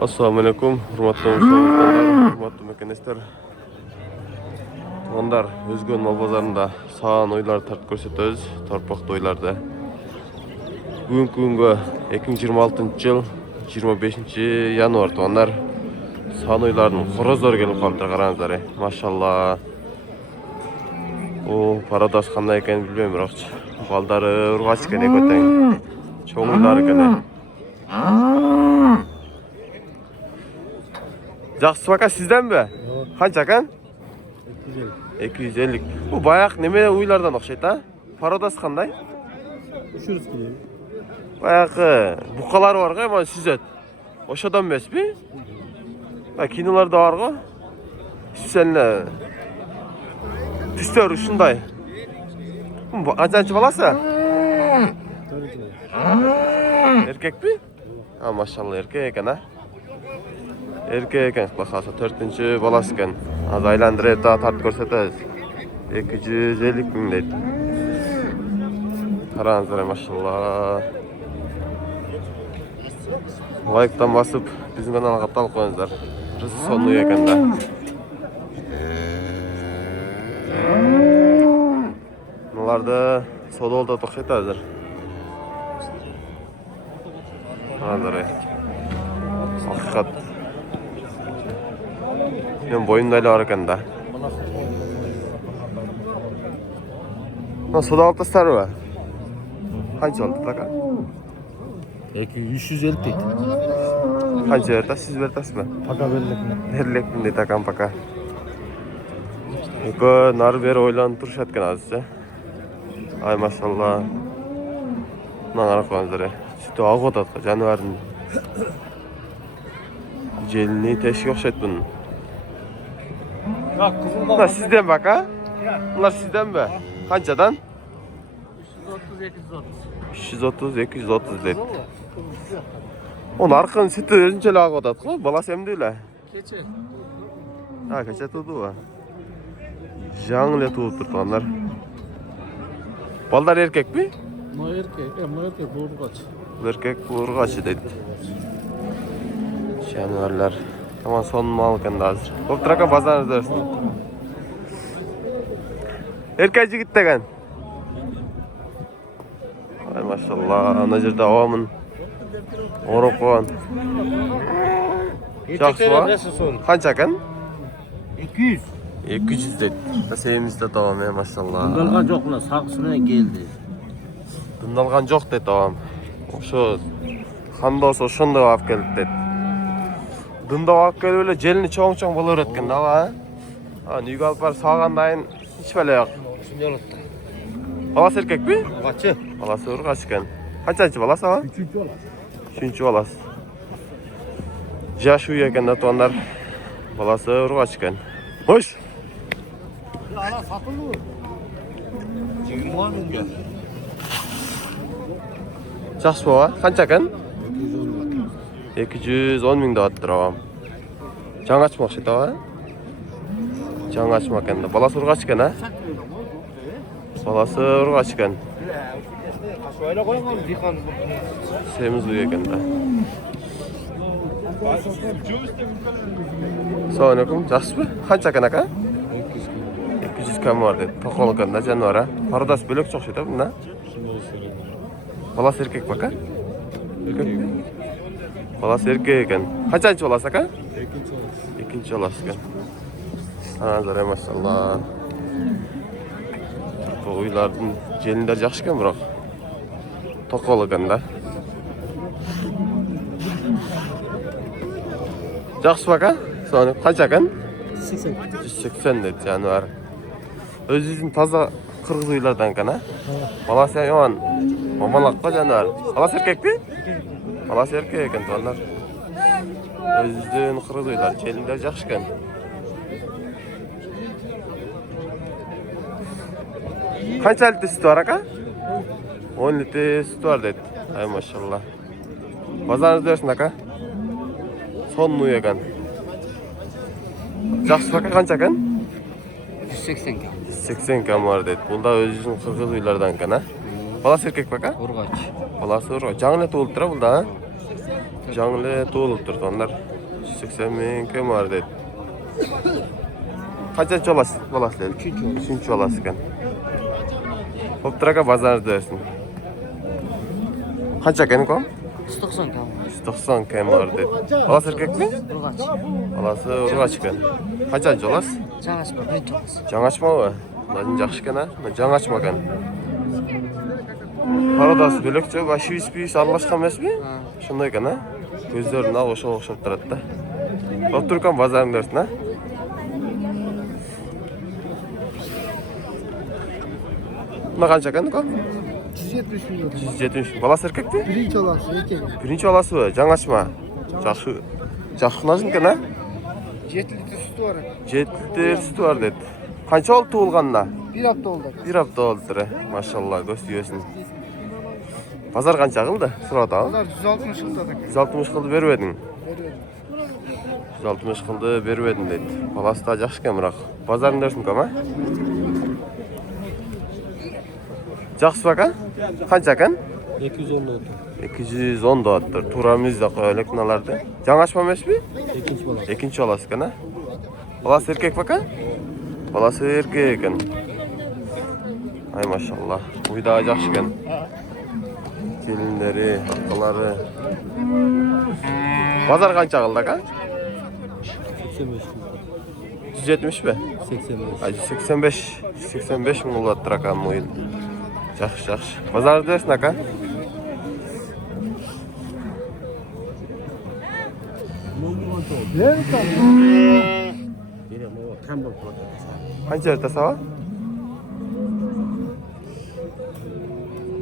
Assalamualaikum, hurmatlı mekanistler. Onlar Özgün mal bazarında sağan oylar tart görsetөz, torpaq toylarda. Бүгүнкү күнгө 2026 yıl 25 yanvar onlar sağan oyların хорозор келип калыптыр, караңыздар. Машалла. O paradas кандай экенин билбейм, бирок балдары ургач экен экөө тең. Чоңуйлар экен. Жақсы бака sizden be? Қанша kan? 250. Bu bayak neme uylardan okşayt ha? Paradas қандай? 300 kilo. Баяғы бұқалар бар ғой, мана сүзет. Ошадан емес пе? Киноларда бар ғой. Сүзеліне түстер ушундай. Қанчанчы баласы? Erkek пе? Машалла, erkek екен, а? Erkek ekan, qilasa 4-chi balasi ekan. Az aylantirib tart ko'rsatamiz. 250 ming deydi. Qarangizlar, mashallah. Like'dan basıp bizim kanalga qatal qo'yingizlar. Rizq sonu ekanda. Bularda sodolda to'xtaydi hozir. Qarangizlar. Haqiqat men boyundaylar var ekan da. Nasıl altaslar var? Qancha oldi taka? 350 deydi. Qancha berasiz? Siz berasizmi? Paka berlikmi? Berlikmi deydi akam paka. Eko nari beri o'ylanib turishayotgan hozircha. Ay maşallah. Mana qarab qo'yingizlar. Sütü oq o'tadi jonivorning. Jelini teshik o'xshaydi buning. Bunlar sizden bak ha? Bunlar sizden mi? Kaçadan? 330-230 dedi. Onun arkanın sütü özünçeli ağı odadı mı? Balası hem de öyle. Keçe. Ha, keçe tuğdu var. Jangle tuğup durdu onlar. Ballar erkek mi? Ma erkek bu urgaç. Erkek bu urgaçı dedi. Janivorlar. Tamam, son mal ekan hazır. Bo'ptur aka, bazaringiz bersin. Erkak yigit degan. Ay maşallah, ana yerda avamın o'rib qo'ygan. Yaxshi va? Qancha ekan? 200. 200 dedi. Sevimizde tamam ya, maşallah. Dındalgan jo'q bular, saqisidan keldi. Dındalgan jo'q dedi tamam. O'sha xandosi o'shunday olib keldi dedi. Dında olib kelib öyle jelini cho'ng-cho'ng bo'lavergan da ha. Ha, uyga olib borib sog'gandan hech balo yo'q. Shunday olibdi. Balası erkek mi? Urgachi. Balası urgaç ekan. Qanchasi balasi ha? 3-chi balasi. 3-chi balasi. Jash uy ekan da to'nlar. Balasi urgaç ekan. Xo'sh. Ana satıldı. 20 mingga. Yaxshi bo'va. Qancha ekan? 210 ming deyaptir avam. Jang ochmoqchi tava. Jang ochmoq ekan. Balasi urgaç ekan ha? Balasi urgaç ekan. Qashqayla qo'ygan dehqon. Semiz uy ekan da. Assalomu alaykum. Yaxshimi? Qancha ekan aka? 200 kam var dedi. To'qol ekan da jonivor ha. Paradas bo'lak o'xshaydi bunda. Balasi erkek bak ha? Erkek. Balasi erkek ekan. Qanchasi balasi aka? Ikkinchi balasi ekan. Anazar maşallah. Bu uylarning jelinlari yaxshi ekan, biroq to'qol ekan da. Yaxshi bak ha? Soni qancha ekan? 180 dedi jonivor. O'zingizning toza qirg'iz uylardan ekan ha? Balasi yomon. Mamalaqqa jonivor. Balasi erkakmi? Balasi erkak ekan to'nlar. O'zingizning qirg'iz uylar, jelinlari yaxshi ekan. Qancha litr süt var aka? 10 litr süt var dedi. Ay maşallah. Bazaringiz bersin aka. Son uy ekan. Yaxshi aka, qancha ekan? 180 ga. 180 kam var dedi. Bunda o'zingizning qirg'iz uylardan ekan ha? Balasi erkak aka? Urgaç. Balasi urgaç. Jangle to'lib turadi bunda ha? Жаңылы толып тұрды onlar. 180 min köm var dedi. Kaçıncı balası dedi? Üçüncü balası ekan. Hoptıraka bazarda dersin. Kaç ekan kom? 190 kam. 190 köm var dedi. Balası erkek mi? Urgaç. Balası urgaç ekan. Kaçıncı balası? Жаңашма, birinci olası. Жаңа açma mı? Lan жақсы ekan ha? Жаңа açma ekan. Paradası bölekçe, başı üspüyüs aralashkan emas mi? Şunday ekan ha? Gözlerini oxshab turadi da. Hoptırkan bazarın dersin ha? Buna qancha ekan kom? 170 milyon. 170. Balası erkek mi? Birinci olası, erkek. Birinci balası mı? Жаңа açma. Жақсы қынажын екен, ha? 7 litre sütü var. 7 litre sütü var dedi. Qancha oldu tuğulğanına? 1 hafta oldu. 1 hafta oldu. Maşallah, göz yiyorsun. Pazar qancha qıldı? Sırada al. Onlar 160 yılda da. 160 qıldı berip edin. 160 qıldı berip edin dedi. Balası da жақсы ekan biroq. Pazarın dersin kom, ha? Жақсы bak, ha? Qancha ekan? 210 oldu. 210 doğattır. Turamızda koyalım nalarda. Жаңа açma emas mi? İkinci balası. Ekinci balası ekan, ha? Balası erkek bak, ha? Balası erkek ekan. Ay maşallah. Bu da жақсы ekan. Gelinleri, akaları. Pazar qancha qıldı aka? 85. 170 mi? 85. Ay 85 min olattır aka bu yıl. Жақсы. Pazar dersin aka? Qancha ertasi va?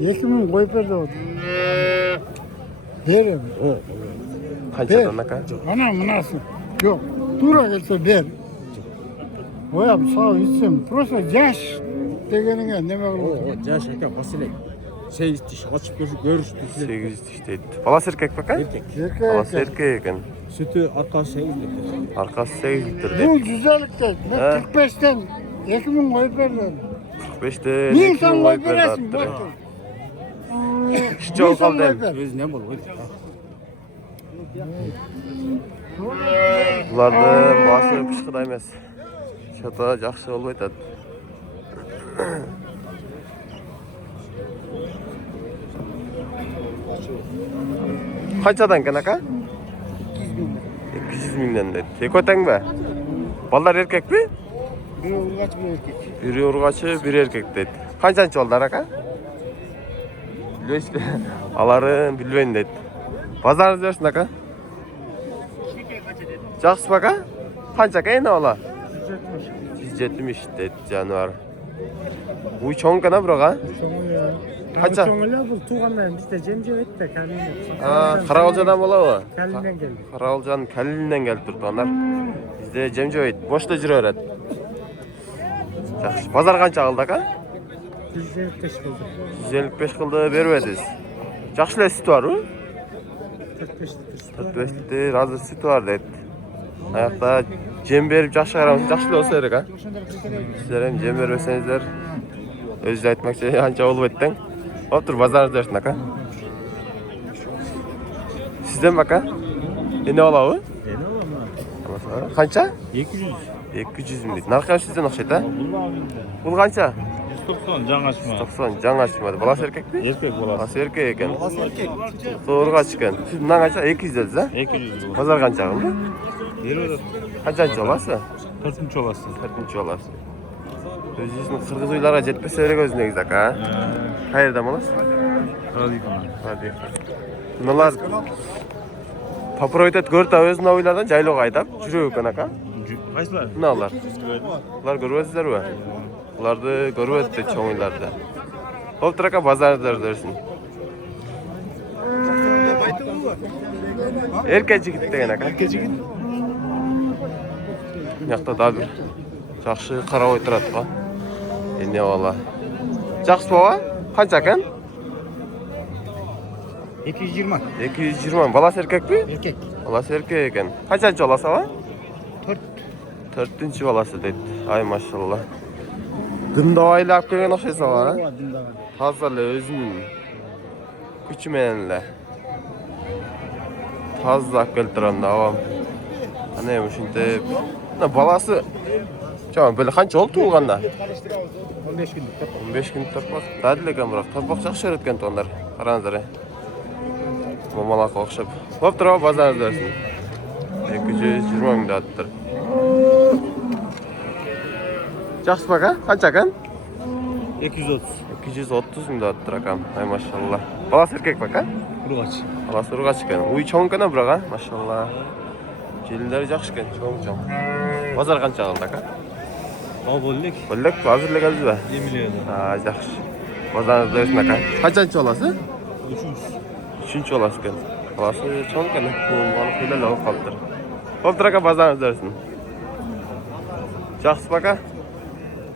2000 koyup verdi o. Verim. Qanchadan aka? Ana mınası. Yok. Dura gelse ver. Oyam sağ içsin. Prosta yaş degenine neme olur. O yaş aka basilek. Şey istiş açıp görüştük. 800 deydi. Balası erkek bak, ha? Erkek. Balası erkek ekan. Sütü arkası 8 litre. Arkası 8 litre Bu deydi. güzellikte. Ben 45'ten 2000 koyup verdi. 45'te Bir 2000 insan koyup koyup verdi veresin. attı. Bak. Şu ol kaldı. Öz ne bol? Bularning bası pishqida emas. Shata yaxshi bo'lib aytadi. Qanchadan ekan aka? 200 mingdan dedi. Tekotangmi? Bolalar erkak mi? Bir urgaç, bir erkek. Biri urg'achi, biri erkak dedi. Qanchanchi oldilar aka? Bilmaysiz. Alarini bilmayman dedi. Bazaringiz bersin aka. Жақсы bak, ha? Qancha aka endi ola? 170 dedi jonivar. Bu cho'ng kana biroq, ha? Qancha? Çoğunlar bu tuğanlar bizde cemcevette kalbine. Qarag'oljadan bo'ladimi? Kalbinden geldi. Qarag'oljan Kalinidan kelib turibdi onlar. Bizda jemjoyit, boshda yuraveradi. Yaxshi. Bozor qancha qildi aka? 155 oldu. 155 qildi, berib edingiz. Yaxshilar süt var-ku? 45 litre. 45 litre hozir süt var dedi. Ayaqda jem berib yaxshi qaramiz, yaxshilar olsa kerak, ha? Sizlar ham jem bermasangizlar, o'zingiz aytmoqchi ancha bo'lib aytding. Hop tur, bozoringiz bersin aka. Sizdan aka? Endi olavi? Qancha? 200. 200 ming. Narxi ham sizdan o'xshaydi, ha? Pul qancha? 190 жаңа açma. 90 жаңа chiqmadi. Balasi erkakmi? Erkek bolası. Balasi erkak ekan. Balasi erkak. To'g'riga chiqqan. Siz bundan qancha? 200 dedingiz, ha? 200. Bozor qancha qildi? Veriyor. Qancha olasi? 4. olası. 4 olasi. O'zingizni qirg'iz uylariga jetmasa kerak o'zingiz aka. Qayerdan bo'lasiz? Radikal. Hadi. Bular Paproytat ko'rta o'zini uylardan jayloq aytib, yurib ekan aka. Qaysilar? Bunalar. Bular ko'ryapsizlarmi? Bularni ko'ryapti cho'ng uylarda. Hop aka bozorda dersin. Erkak yigit degan aka. Erkek yigit. Yoqda da bir yaxshi qarab o'tiradi-ku. Endi valla. Yaxshi bova? Qancha ekan? 220. 220. Balasi erkakmi? Erkek. Balasi erkak ekan. Qancha olasi va? 4. 4-chi balasi dedi. Ay maşallah. Dindavoylar olib kelgan o'xshaysa va? Hozirlar o'zining kuchi bilanlar. Таза алып келип турам да абам. Ана ушинтип. Мына баласы чоң беле канча болду туулганда? 15 günlük. 15 күн торпак. Дадил экен бирок торпак жакшы берет экен туугандар. Караңыздар. Момалакка окшоп. Боп туруп базарыңыз берсин. 220 миң даттыр. Жакшы бака? Канча экен? 230. 230 миң даттыр акам. Ай машалла. Баласы эркек бака? Urgaç. Баласы ургач экен. Уй чоң экен бирок а, машалла. Желиндери жакшы экен, чоң. Базар канча калды ака? Al bolluk. Бөлек азыр эле келдиби? 20 milyon. Жакшы. Базарыңыз берсин ака. Канчанчы баласы? 300. 3-чү баласы экен. Баласы чоң экен. Бул келе алып калыптыр. Болуптур ака, базарыңыз берсин. Жакшы бака.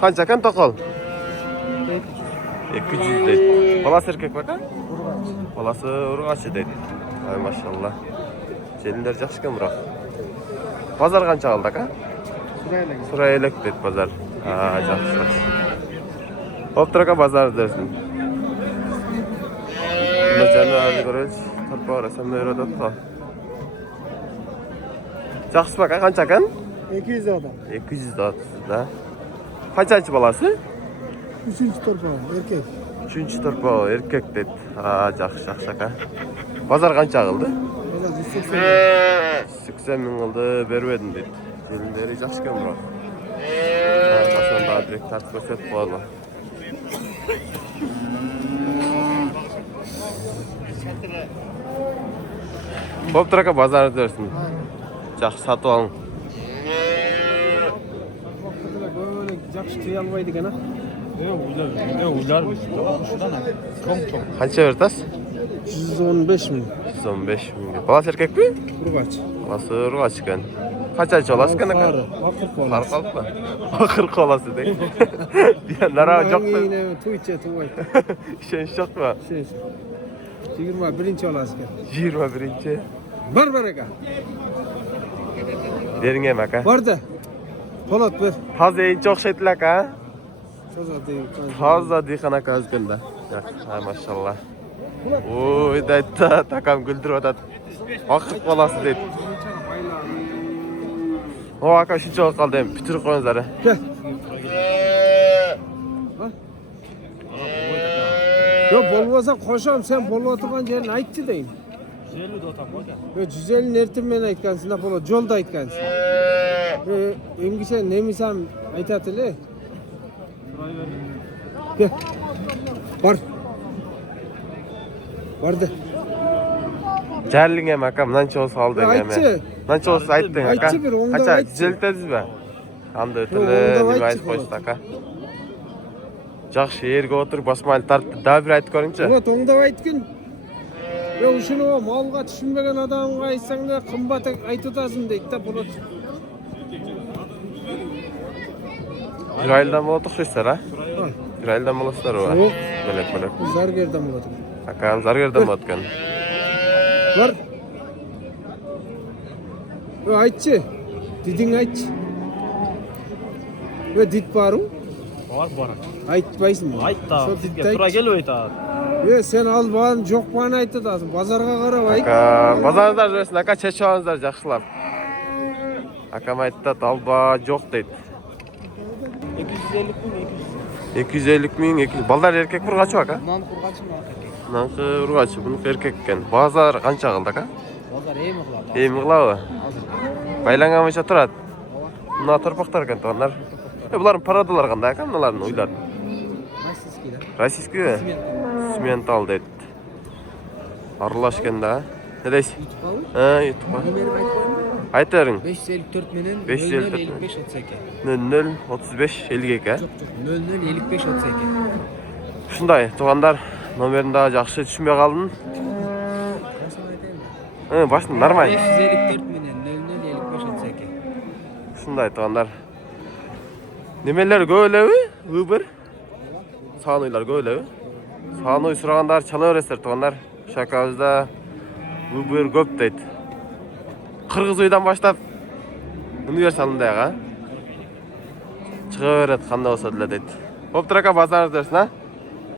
Канча экен токол? 200 дейт. Баласы эркек бака? Баласы ургачы дейт. Ай машалла. Желиндер жакшы экен бирок. Базар канча калды ака? Сурай элек дейт базар. Жакшы. Болуптур ака, базарыңыз берсин. Мына жаныбарды көрөлүчү. Торпак арасында өрөт атпа. Жакшы бака, канча экен? 200 adam. 230 да. Канчанчы баласы? 3. torpağı erkek. 3-чү торпак эркек дейт. Жакшы ака. Базар канча кылды? Valla 180. 80 миң кылды, бербедим дейт. Желиндери жакшы экен бирок. Аркасынан дагы директ тартып көрсөтүп коелу. Болуптур ака, базарыңыз берсин. Жакшы сатып алың. Böyle jakşı tüy almaydı gene. Uylar. Şuradan al. Çok. Канча бертас? 115 bin. 115 миң. Баласы эркекпи? Urgaç. Баласы ургач экен. Канчанчы баласы экен ака? Akır kola. Бар калыппы? Акыркы баласы дейт. Нарабы жок. Yine tuyça tuvay. Ишенич жокпу? Şey. 21. olası gel. 21-чи. Var aka. Бериң эми ака. Var da. Polat ver. Таза эйинче окшойт эле ака. Sazar değil. Таза дыйкан ака экен да. Машалла. Ой, дейт да, такам күлдүрүп атат. Акыркы баласы дейт. О ака, ушунча болуп калды эми, бүтүрүп коюңуздар. Gel. Yok bolmasa koşam sen bolu oturgan yerini aytçı deyin. 150 de otam hocam. Yok 150 nertimmen aytkansın da bolu jolda aytkansın. Emgişe nemisem aytatılı. Gel. Var. Vardı. Жарлиң эми ака, мынанча болсо алдың эми. Айтчы. Мынанча болсо айттың ака. Айтчы бир, оңдоп Канча айтчы. желтесизби? Анда Оңдоп өтөлө неме айтчы айтып болот. коюшту ака. Жакшы жерге отуруп басмайлы тартып, дагы бир айтып көрүңчү. Evet oңдоп aytkın. Yok uşunu malga düşünmegen adamga aytsaң da kımbat aytып атасың дейт да болот. Бир айылдан болот окшойсуздар, а? Бир айылдан болосуздарбы? Жок. Бөлөк. Zargerden болот. Акам заргерден болот экен. Var. Aytçı. Didin aytçı. Ve dit barım. Var. Aytpaysın. Ayt da. Şol Sizge dit tura ayt. gel oyta. Sen al bağın çok bağın aytı dasın. Bazarga qarab ayt. Ака, базарыңыздар жүрөсүн, ака, чечип алыңыздар жакшылап. Акам айтты, алба жок дейт. 250 bin 250 миң, балдар эркек ургачы ака? Nan kurgaçım var. Мынанкы ургачы, мунуку эркек экен. Базар канча кылды ака? Bozar iyi mi kılar? Эми кылабы? Байланган турат. Мына торпактар экен туугандар. Булардын парадалары кандай ака, мыналардын уйлар? Российский да. Российский? Симентал дейт. Аралаш экен да. Не дейсиң? YouTube'га. Numarayı ayt koyayım. Айт бериң. 554 menen 554 55 32. 00 35 52 Yok 00 55 32. Ушундай туугандар, номерин дагы жакшы түшүнбөй калдым. Башында нормально. 554 menen 00 55 32. Ушундай туугандар. Немелер көп элеби? Выбор. Сааныйлар көп элеби? Сааный сурагандар чала бересиздер туугандар. Шакабызда выбор көп дейт. Кыргыз үйдөн баштап универсалында ага. Чыга берет, кандай болсо деле дейт. Болуптур ака, базарыңыз берсин, а?